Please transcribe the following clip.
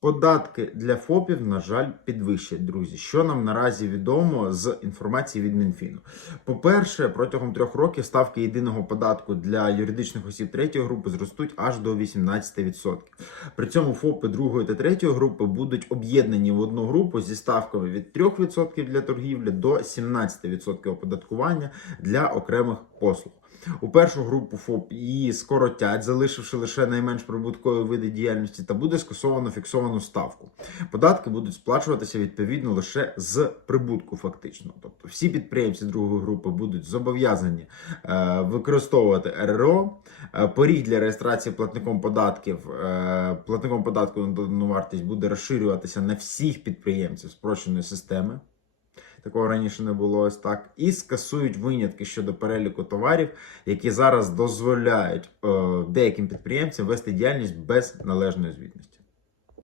Податки для ФОПів, на жаль, підвищать, друзі. Що нам наразі відомо з інформації від Мінфіну? По-перше, протягом трьох років ставки єдиного податку для юридичних осіб третьої групи зростуть аж до 18%. При цьому ФОПи другої та третьої групи будуть об'єднані в одну групу зі ставками від 3% для торгівлі до 17% оподаткування для окремих послуг. У першу групу ФОП її скоротять, залишивши лише найменш прибуткові види діяльності, та буде скасовано фіксовану ставку. Податки будуть сплачуватися відповідно лише з прибутку, фактично. Тобто всі підприємці другої групи будуть зобов'язані е, використовувати РРО. Е, Поріг для реєстрації платником податків, е, платником податку на додану вартість буде розширюватися на всіх підприємців спрощеної системи. Такого раніше не було ось так. І скасують винятки щодо переліку товарів, які зараз дозволяють е, деяким підприємцям вести діяльність без належної звітності.